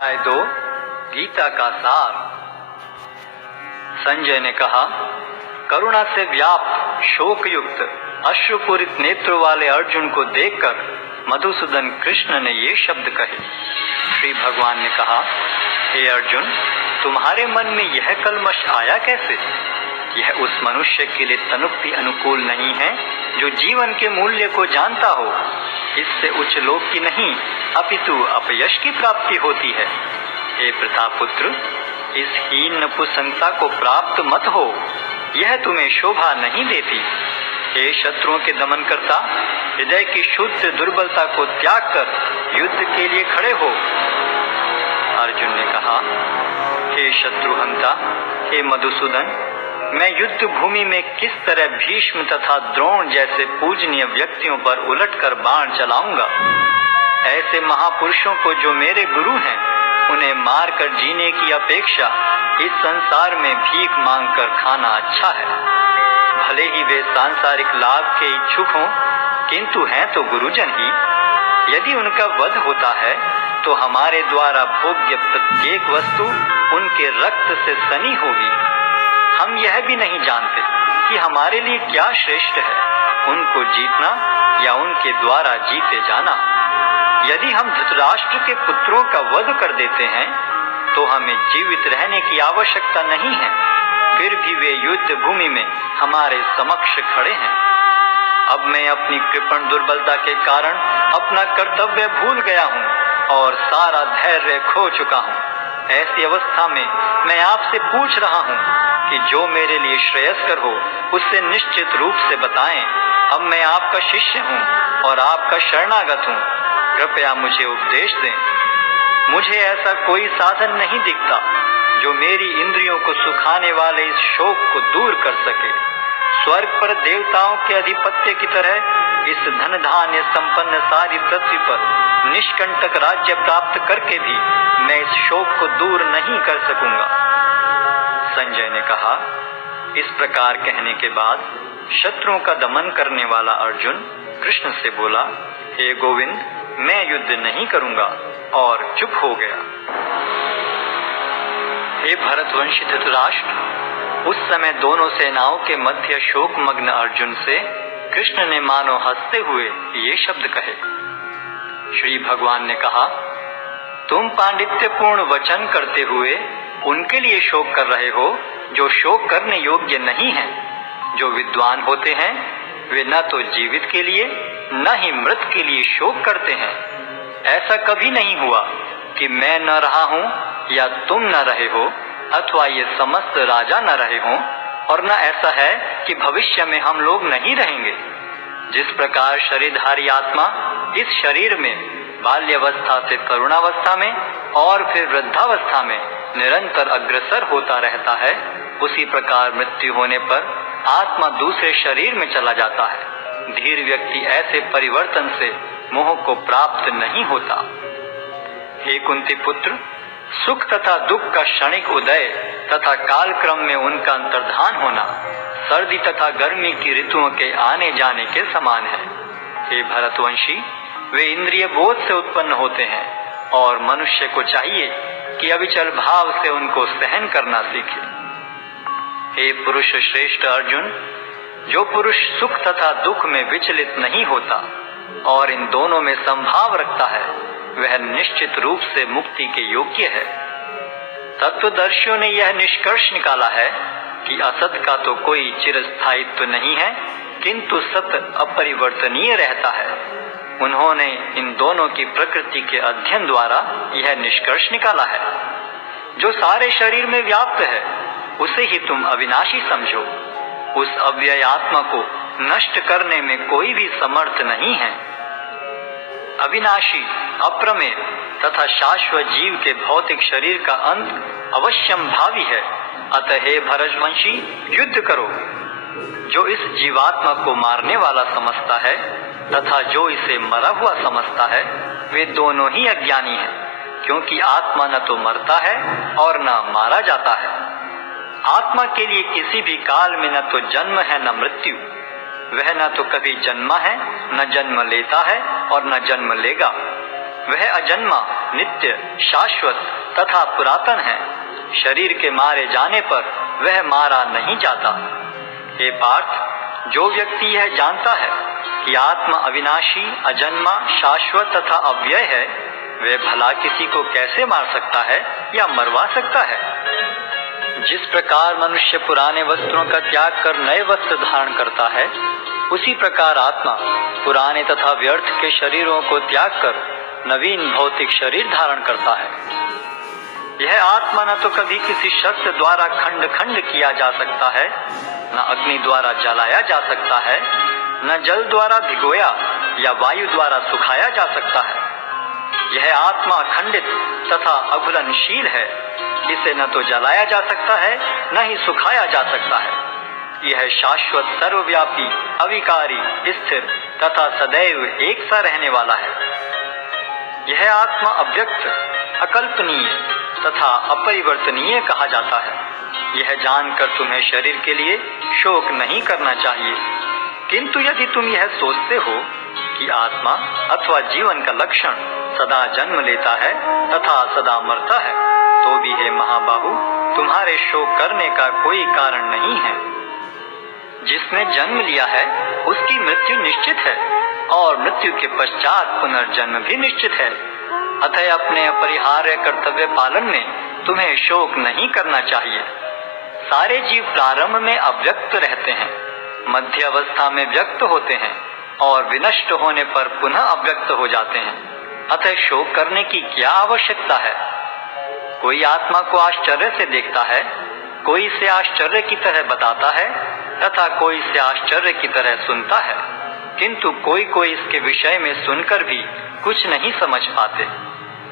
अध्याय 2 गीता का सार। संजय ने कहा, करुणा से व्याप्त शोक युक्त अश्रुपूरित नेत्रों वाले अर्जुन को देखकर मधुसूदन कृष्ण ने ये शब्द कहे। श्री भगवान ने कहा, हे अर्जुन, तुम्हारे मन में यह कलमश आया कैसे? यह उस मनुष्य के लिए तनुक्ति अनुकूल नहीं है जो जीवन के मूल्य को जानता हो। इससे उच्च लोक की नहीं अपितु अपयश की प्राप्ति होती है। हे प्रतापपुत्र, इस हीन नपुंसकता को प्राप्त मत हो, यह तुम्हें शोभा नहीं देती। हे शत्रुओं के दमन करता, हृदय की शुद्ध दुर्बलता को त्याग कर युद्ध के लिए खड़े हो। अर्जुन ने कहा, हे शत्रुहंता, हे मधुसूदन, मैं युद्ध भूमि में किस तरह भीष्म तथा द्रोण जैसे पूजनीय व्यक्तियों पर उलटकर बाण चलाऊंगा? ऐसे महापुरुषों को जो मेरे गुरु हैं, उन्हें मारकर जीने की अपेक्षा इस संसार में भीख मांगकर खाना अच्छा है। भले ही वे सांसारिक लाभ के इच्छुक हों, किंतु हैं तो गुरुजन ही। यदि उनका वध होता है तो हमारे द्वारा भोग्य प्रत्येक वस्तु उनके रक्त से सनी होगी। हम यह भी नहीं जानते कि हमारे लिए क्या श्रेष्ठ है, उनको जीतना या उनके द्वारा जीते जाना। यदि हम धृतराष्ट्र के पुत्रों का वध कर देते हैं तो हमें जीवित रहने की आवश्यकता नहीं है, फिर भी वे युद्ध भूमि में हमारे समक्ष खड़े हैं। अब मैं अपनी कृपण दुर्बलता के कारण अपना कर्तव्य भूल गया हूँ और सारा धैर्य खो चुका हूँ। ऐसी अवस्था में मैं आपसे पूछ रहा हूँ कि जो मेरे लिए श्रेयस्कर हो उससे निश्चित रूप से बताएं। अब मैं आपका शिष्य हूँ और आपका शरणागत हूँ, कृपया मुझे उपदेश दें। मुझे ऐसा कोई साधन नहीं दिखता जो मेरी इंद्रियों को सुखाने वाले इस शोक को दूर कर सके। स्वर्ग पर देवताओं के अधिपत्य की तरह इस धन धान्य संपन्न सारी पृथ्वी पर निष्कंटक राज्य प्राप्त करके भी मैं इस शोक को दूर नहीं कर सकूंगा। संजय ने कहा, इस प्रकार कहने के बाद शत्रुओं का दमन करने वाला अर्जुन कृष्ण से बोला, हे गोविंद, मैं युद्ध नहीं करूंगा, और चुप हो गया। हे भरतवंशी धृतराष्ट्र, उस समय दोनों सेनाओं के मध्य शोकमग्न अर्जुन से कृष्ण ने मानो हंसते हुए ये शब्द कहे। श्री भगवान ने कहा, तुम पांडित्यपूर्ण वचन करते हुए उनके लिए शोक कर रहे हो जो शोक करने योग्य नहीं है। जो विद्वान होते हैं वे न तो जीवित के लिए न ही मृत के लिए शोक करते हैं। ऐसा कभी नहीं हुआ कि मैं न रहा हूँ या तुम न रहे हो, अथवा ये समस्त राजा न रहे हों, और न ऐसा है कि भविष्य में हम लोग नहीं रहेंगे। जिस प्रकार शरीरधारी आत्मा इस शरीर में बाल्यावस्था से तरुणावस्था में और फिर वृद्धावस्था में निरंतर अग्रसर होता रहता है, उसी प्रकार मृत्यु होने पर आत्मा दूसरे शरीर में चला जाता है। धीर व्यक्ति ऐसे परिवर्तन से मोह को प्राप्त नहीं होता। हे कुंती पुत्र, सुख तथा दुख का क्षणिक उदय तथा कालक्रम में उनका अंतर्धान होना सर्दी तथा गर्मी की ऋतुओं के आने जाने के समान है। हे भरतवंशी, वे इंद्रिय बोध से उत्पन्न होते हैं और मनुष्य को चाहिए कि अविचल भाव से उनको सहन करना सीखे। हे पुरुष श्रेष्ठ अर्जुन, जो पुरुष सुख तथा दुख में विचलित नहीं होता और इन दोनों में संभाव रखता है, वह निश्चित रूप से मुक्ति के योग्य है। तत्वदर्शियों ने यह निष्कर्ष निकाला है कि असत का तो कोई चिरस्थायित्व नहीं है, किंतु सत अपरिवर्तनीय रहता है। उन्होंने इन दोनों की प्रकृति के अध्ययन द्वारा यह निष्कर्ष निकाला है। जो सारे शरीर में व्याप्त है उसे ही तुम अविनाशी समझो। उस अव्यय आत्मा को नष्ट करने में कोई भी समर्थ नहीं है। अविनाशी, अप्रमेय तथा शाश्वत जीव के भौतिक शरीर का अंत अवश्यम भावी है। अतः हे भरतवंशी, युद्ध करो। जो इस जीवात्मा को मारने वाला समझता है तथा जो इसे मरा हुआ समझता है, वे दोनों ही अज्ञानी हैं, क्योंकि आत्मा न तो मरता है और न मारा जाता है। आत्मा के लिए किसी भी काल में न तो जन्म है न मृत्यु। वह न तो कभी जन्मा है, न जन्म लेता है और न जन्म लेगा। वह अजन्मा नित्य, शाश्वत तथा पुरातन है। शरीर के मारे जाने पर वह मारा नहीं जाता। हे पार्थ, जो व्यक्ति यह जानता है कि आत्मा अविनाशी, अजन्मा, शाश्वत तथा अव्यय है, वह भला किसी को कैसे मार सकता है या मरवा सकता है? जिस प्रकार मनुष्य पुराने वस्त्रों का त्याग कर नए वस्त्र धारण करता है, उसी प्रकार आत्मा पुराने तथा व्यर्थ के शरीरों को त्याग कर नवीन भौतिक शरीर धारण करता है। यह आत्मा न तो कभी किसी शस्त्र द्वारा खंड खंड किया जा सकता है, न अग्नि द्वारा जलाया जा सकता है, न जल द्वारा भिगोया या वायु द्वारा सुखाया जा सकता है। यह आत्मा अखंडित तथा अघुलनशील है। इसे न तो जलाया जा सकता है, न ही सुखाया जा सकता है। यह शाश्वत, सर्वव्यापी, अविकारी, स्थिर तथा सदैव एक सा रहने वाला है। यह आत्मा अव्यक्त, अकल्पनीय तथा अपरिवर्तनीय कहा जाता है। यह जानकर तुम्हें शरीर के लिए शोक नहीं करना चाहिए, किंतु यदि तुम यह सोचते हो कि आत्मा अथवा जीवन का लक्षण सदा जन्म लेता है तथा सदा मरता है, तो भी हे महाबाहु, तुम्हारे शोक करने का कोई कारण नहीं है। जिसने जन्म लिया है उसकी मृत्यु निश्चित है और मृत्यु के पश्चात पुनर्जन्म भी निश्चित है। अतः अपने अपरिहार्य कर्तव्य पालन में तुम्हें शोक नहीं करना चाहिए। सारे जीव प्रारंभ में अव्यक्त रहते हैं, मध्य अवस्था में व्यक्त होते हैं और विनष्ट होने पर पुनः अव्यक्त हो जाते हैं। अतः शोक करने की क्या आवश्यकता है? कोई आत्मा को आश्चर्य से देखता है, कोई इसे आश्चर्य की तरह बताता है तथा कोई इसे आश्चर्य की तरह सुनता है, किंतु कोई कोई इसके विषय में सुनकर भी कुछ नहीं समझ पाते।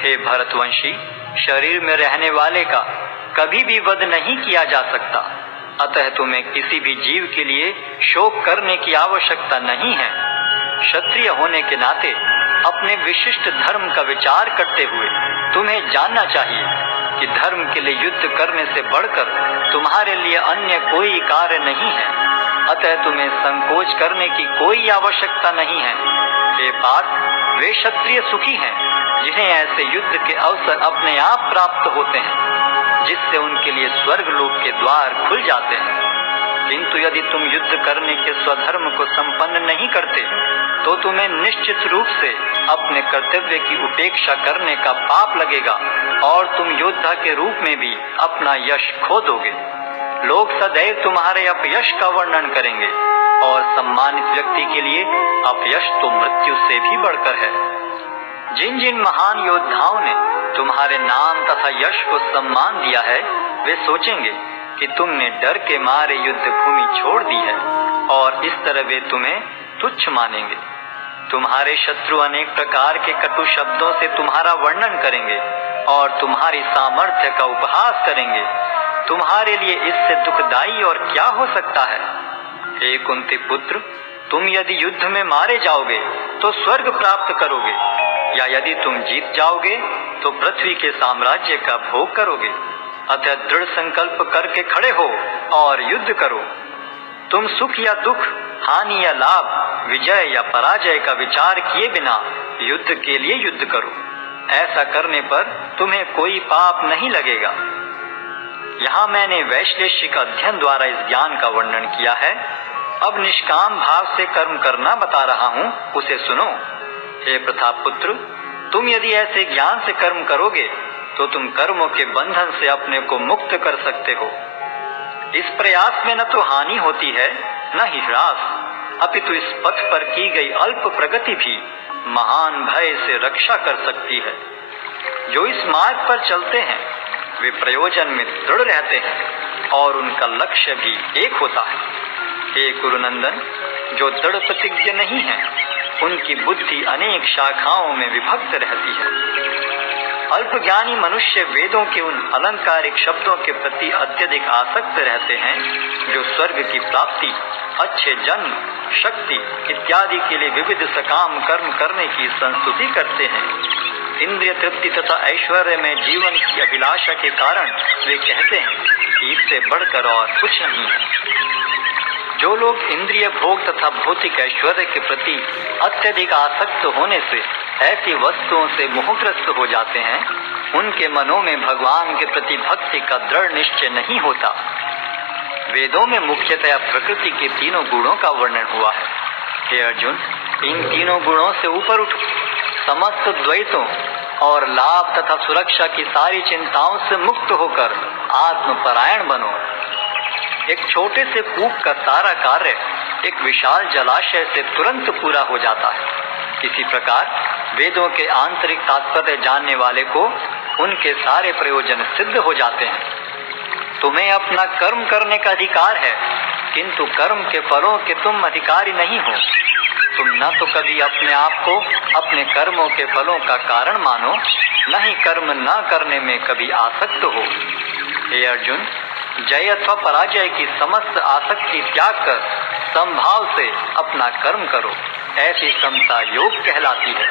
हे भरतवंशी, शरीर में रहने वाले का कभी भी वध नहीं किया जा सकता, अतः तुम्हें किसी भी जीव के लिए शोक करने की आवश्यकता नहीं है। क्षत्रिय होने के नाते अपने विशिष्ट धर्म का विचार करते हुए तुम्हें जानना चाहिए कि धर्म के लिए युद्ध करने से बढ़कर तुम्हारे लिए अन्य कोई कार्य नहीं है, अतः तुम्हें संकोच करने की कोई आवश्यकता नहीं है। हे पार्थ, वे क्षत्रिय सुखी हैं जिन्हें ऐसे युद्ध के अवसर अपने आप प्राप्त होते हैं, जिससे उनके लिए स्वर्ग लोक के द्वार खुल जाते हैं। किंतु यदि तुम युद्ध करने के स्वधर्म को संपन्न नहीं करते, तो तुम्हें निश्चित रूप से अपने कर्तव्य की उपेक्षा करने का पाप लगेगा और तुम योद्धा के रूप में भी अपना यश खो दोगे। लोग सदैव तुम्हारे अपयश का वर्णन करेंगे और सम्मानित व्यक्ति के लिए अपयश तो मृत्यु से भी बढ़कर है। जिन जिन महान योद्धाओं ने तुम्हारे नाम तथा यश को सम्मान दिया है, वे सोचेंगे कि तुमने डर के मारे युद्ध भूमि छोड़ दी है और इस तरह वे तुम्हें तुच्छ मानेंगे। तुम्हारे शत्रु अनेक प्रकार के कटु शब्दों से तुम्हारा वर्णन करेंगे और तुम्हारी सामर्थ्य का उपहास करेंगे। तुम्हारे लिए इससे दुखदाई और क्या हो सकता है? हे कुंती पुत्र, तुम यदि युद्ध में मारे जाओगे तो स्वर्ग प्राप्त करोगे, या यदि तुम जीत जाओगे तो पृथ्वी के साम्राज्य का भोग करोगे। अतः दृढ़ संकल्प करके खड़े हो और युद्ध करो। तुम सुख या दुख, हानि या लाभ, विजय या पराजय का विचार किए बिना युद्ध के लिए युद्ध करो। ऐसा करने पर तुम्हें कोई पाप नहीं लगेगा। यहाँ मैंने वैश्लेषिक अध्ययन द्वारा इस ज्ञान का वर्णन किया है। अब निष्काम भाव से कर्म करना बता रहा हूँ, उसे सुनो। हे प्रतापपुत्र, तुम यदि ऐसे ज्ञान से कर्म करोगे तो तुम कर्मों के बंधन से अपने को मुक्त कर सकते हो। इस प्रयास में न तो हानि होती है न ही ह्रास, अपितु इस पथ पर की गई अल्प प्रगति भी महान भय से रक्षा कर सकती है। जो इस मार्ग पर चलते हैं वे प्रयोजन में दृढ़ रहते हैं और उनका लक्ष्य भी एक होता है। हे कुरुनंदन, जो दृढ़ प्रतिज्ञ नहीं है उनकी बुद्धि अनेक शाखाओं में विभक्त रहती है। अल्पज्ञानी मनुष्य वेदों के उन अलंकारिक शब्दों के प्रति अत्यधिक आसक्त रहते हैं जो स्वर्ग की प्राप्ति, अच्छे जन्म, शक्ति इत्यादि के लिए विविध सकाम कर्म करने की संस्तुति करते हैं। इंद्रिय तृप्ति तथा ऐश्वर्य में जीवन की अभिलाषा के कारण वे कहते हैं कि इससे बढ़कर और कुछ नहीं है। जो लोग इंद्रिय भोग तथा भौतिक ऐश्वर्य के प्रति अत्यधिक आसक्त होने से ऐसी वस्तुओं से मोहग्रस्त हो जाते हैं, उनके मनों में भगवान के प्रति भक्ति का दृढ़ निश्चय नहीं होता। वेदों में मुख्यतः प्रकृति के तीनों गुणों का वर्णन हुआ है। हे अर्जुन, इन तीनों गुणों से ऊपर उठो, समस्त द्वैतों और लाभ तथा सुरक्षा की सारी चिंताओं से मुक्त होकर आत्मपरायण बनो। एक छोटे से कूप का सारा कार्य एक विशाल जलाशय से तुरंत पूरा हो जाता है। इसी प्रकार वेदों के आंतरिक तात्पर्य जानने वाले को उनके सारे प्रयोजन सिद्ध हो जाते हैं। तुम्हें अपना कर्म करने का अधिकार है, किंतु कर्म के फलों के तुम अधिकारी नहीं हो। तुम न तो कभी अपने आप को अपने कर्मों के फलों का कारण मानो, न ही कर्म न करने में कभी आसक्त हो। हे अर्जुन, जय अथवा पराजय की समस्त आसक्ति त्याग कर समभाव से अपना कर्म करो, ऐसी समता योग कहलाती है।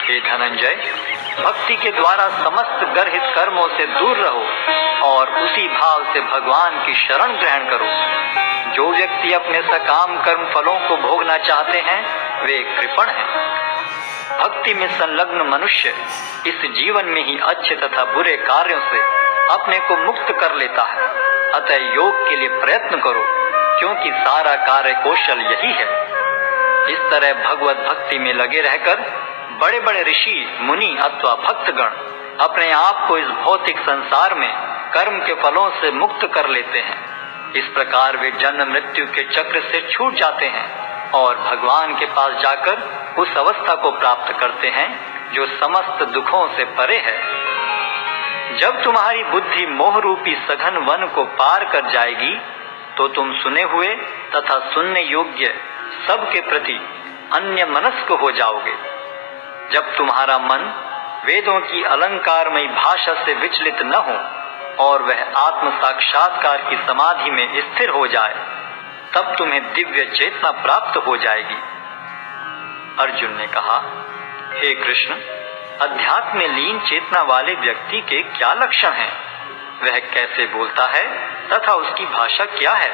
हे धनंजय, भक्ति के द्वारा समस्त गर्हित कर्मों से दूर रहो और उसी भाव से भगवान की शरण ग्रहण करो। जो व्यक्ति अपने सकाम कर्म फलों को भोगना चाहते हैं, वे कृपण हैं। भक्ति में संलग्न मनुष्य इस जीवन में ही अच्छे तथा बुरे कार्यों से अपने को मुक्त कर लेता है। अतः योग के लिए प्रयत्न करो, क्योंकि सारा कार्य कौशल यही है। इस तरह भगवत भक्ति में लगे रहकर बड़े बड़े ऋषि, मुनि अथवा भक्तगण अपने आप को इस भौतिक संसार में कर्म के फलों से मुक्त कर लेते हैं। इस प्रकार वे जन्म मृत्यु के चक्र से छूट जाते हैं और भगवान के पास जाकर उस अवस्था को प्राप्त करते हैं जो समस्त दुखों से परे है। जब तुम्हारी बुद्धि मोह रूपी सघन वन को पार कर जाएगी, तो तुम सुने हुए तथा सुनने योग्य सबके प्रति अन्य मनस्क हो जाओगे। जब तुम्हारा मन वेदों की अलंकारमयी भाषा से विचलित न हो और वह आत्म साक्षात्कार की समाधि में स्थिर हो जाए, तब तुम्हें दिव्य चेतना प्राप्त हो जाएगी। अर्जुन ने कहा, हे कृष्ण, अध्यात्म में लीन चेतना वाले व्यक्ति के क्या लक्षण हैं? वह कैसे बोलता है तथा उसकी भाषा क्या है?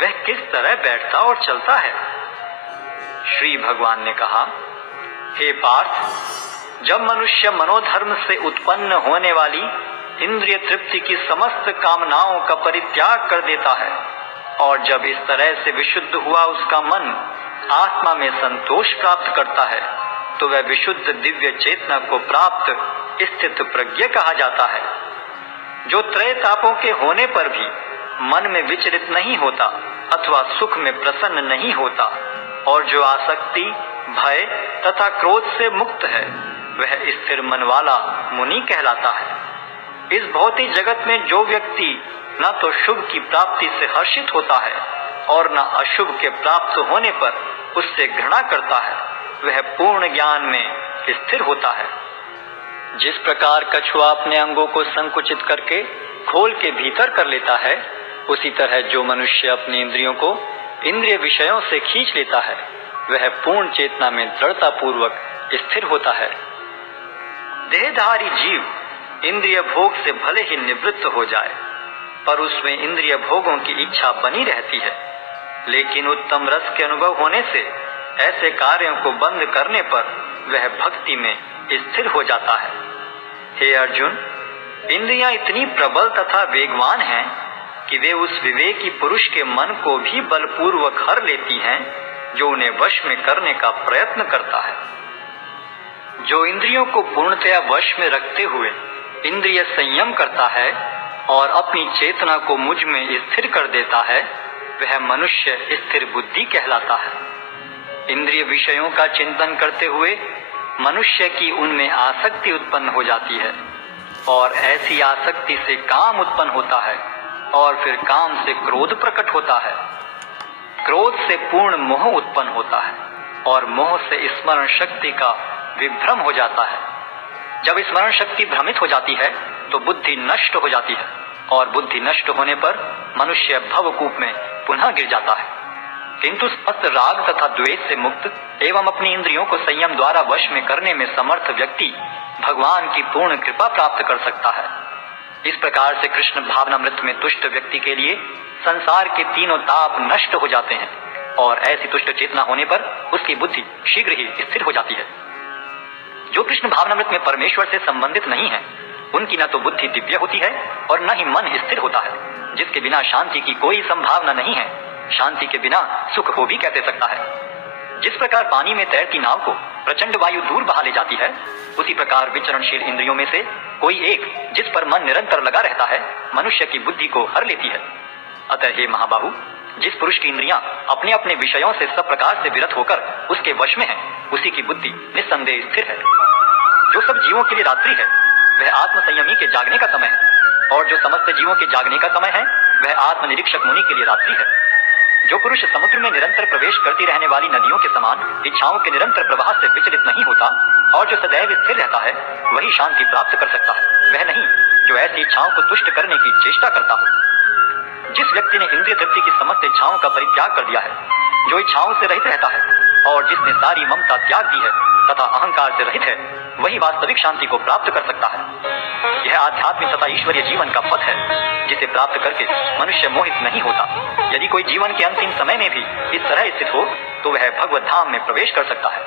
वह किस तरह बैठता और चलता है? श्री भगवान ने कहा, हे पार्थ, जब मनुष्य मनोधर्म से उत्पन्न होने वाली इंद्रिय तृप्ति की समस्त कामनाओं का परित्याग कर देता है और जब इस तरह से विशुद्ध हुआ उसका मन आत्मा में संतोष प्राप्त करता है, तो वह विशुद्ध दिव्य चेतना को प्राप्त स्थित प्रज्ञ कहा जाता है। जो त्रय तापों के होने पर भी मन में विचलित नहीं होता अथवा सुख में प्रसन्न नहीं होता और जो आसक्ति, भय तथा क्रोध से मुक्त है, वह स्थिर मन वाला मुनि कहलाता है। इस भौतिक जगत में जो व्यक्ति न तो शुभ की प्राप्ति से हर्षित होता है और न अशुभ के प्राप्त होने पर उससे घृणा करता है, वह पूर्ण ज्ञान में स्थिर होता है। जिस प्रकार कछुआ अपने अंगों को संकुचित करके खोल के भीतर कर लेता है, उसी तरह जो मनुष्य अपनी इंद्रियों को इंद्रिय विषयों से खींच लेता है, वह पूर्ण चेतना में दृढ़ता पूर्वक स्थिर होता है। देहधारी जीव इंद्रिय भोग से भले ही निवृत्त हो जाए, पर उसमें इंद्रिय भोगों की इच्छा बनी रहती है। लेकिन उत्तम रस के अनुभव होने से ऐसे कार्यों को बंद करने पर वह भक्ति में स्थिर हो जाता है। हे अर्जुन, इंद्रियां इतनी प्रबल तथा वेगवान हैं कि वे उस विवेकी पुरुष के मन को भी बलपूर्वक हर लेती हैं, जो उन्हें वश में करने का प्रयत्न करता है। जो इंद्रियों को पूर्णतया वश में रखते हुए इंद्रिय संयम करता है और अपनी चेतना को मुझ में स्थिर कर देता है, वह मनुष्य स्थिर बुद्धि कहलाता है। इंद्रिय विषयों का चिंतन करते हुए मनुष्य की उनमें आसक्ति उत्पन्न हो जाती है और ऐसी आसक्ति से काम उत्पन्न होता है और फिर काम से क्रोध प्रकट होता है। क्रोध से पूर्ण मोह उत्पन्न होता है और मोह से स्मरण शक्ति का विभ्रम हो जाता है। जब स्मरण शक्ति भ्रमित हो जाती है तो बुद्धि नष्ट हो जाती है और बुद्धि नष्ट होने पर मनुष्य भवकूप में पुनः गिर जाता है। किंतु समस्त राग तथा द्वेष से मुक्त एवं अपनी इंद्रियों को संयम द्वारा वश में करने में समर्थ व्यक्ति भगवान की पूर्ण कृपा प्राप्त कर सकता है। इस प्रकार से कृष्ण भावनामृत में तुष्ट व्यक्ति के लिए संसार के तीनों ताप नष्ट हो जाते हैं और ऐसी तुष्ट चेतना होने पर उसकी बुद्धि शीघ्र ही स्थिर हो जाती है। जो कृष्ण भावनामृत में परमेश्वर से संबंधित नहीं है, उनकी न तो बुद्धि दिव्य होती है और न ही मन स्थिर होता है। जिसके बिना शांति की कोई संभावना नहीं है, शांति के बिना सुख हो भी कैसे सकता है। जिस प्रकार पानी में तैरती नाव को प्रचंड वायु दूर बहा ले जाती है, उसी प्रकार विचरणशील इंद्रियों में से कोई एक जिस पर मन निरंतर लगा रहता है, मनुष्य की बुद्धि को हर लेती है। अतः हे महाबाहु, जिस पुरुष की इंद्रियां अपने अपने विषयों से सब प्रकार से विरत होकर उसके वश में है, उसी की बुद्धि निस्संदेह स्थिर है। जो सब जीवों के लिए रात्रि है, वह आत्म संयमी के जागने का समय है, और जो समस्त जीवों के जागने का समय है, वह आत्मनिरीक्षक मुनि के लिए रात्रि है। जो पुरुष समुद्र में निरंतर प्रवेश करती रहने वाली नदियों के समान इच्छाओं के निरंतर प्रवाह से विचलित नहीं होता और जो सदैव स्थिर रहता है, वही शांति प्राप्त कर सकता है, वह नहीं जो ऐसी इच्छाओं को तुष्ट करने की चेष्टा करता हो। जिस व्यक्ति ने इंद्रिय तृप्ति की समस्त इच्छाओं का परित्याग कर दिया है, जो इच्छाओं से रहित रहता है और जिसने सारी ममता त्याग दी है तथा अहंकार से रहित है, वही वास्तविक शांति को प्राप्त कर सकता है। यह आध्यात्मिक तथा ईश्वरीय जीवन का पथ है, जिसे प्राप्त करके मनुष्य मोहित नहीं होता। यदि कोई जीवन के अंतिम समय में भी इस तरह स्थित हो, तो वह भगवत धाम में प्रवेश कर सकता है।